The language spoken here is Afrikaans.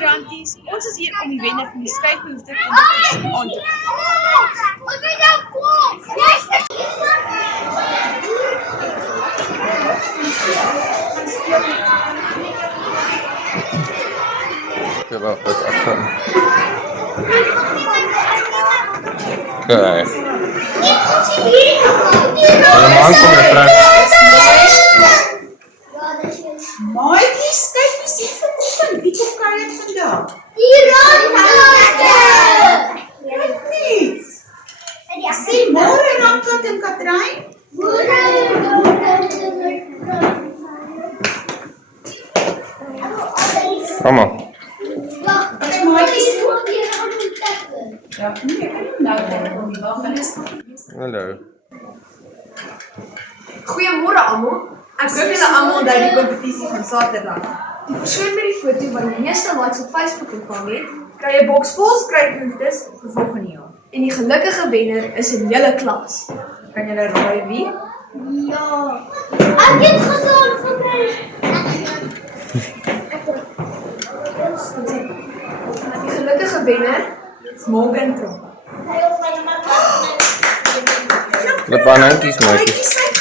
ranties. Ons is hier om die wenner van die skryfbehoefte kompetisie aan te Okay, wacht, wat achter. Okay. Helemaal kom je vrij. Maatjies, kyk wie sien vanoggend. Wie kom kuier vandag? Die randkatte! Kyk net. Sien môre Ramkat en Katrein? Kom maar. Okay, maatjies. Ja, nee, ek kan nie nou Hallo. Goeiemôre almal. Ek hoop julle almal onthou die kompetisie van Saterdag. Die persoon met die foto wat die meeste likes op Facebook ontvang het, kry 'n boks vol skryfbehoeftes vir volgende jaar. En die gelukkige wenner is 'n hele klas. Kan julle raai wie? Ja. Ek het gestaan vir my. Die gelukkige wenner is Morgan Tromp. De banantjes, maatjes. Maatjies, kyk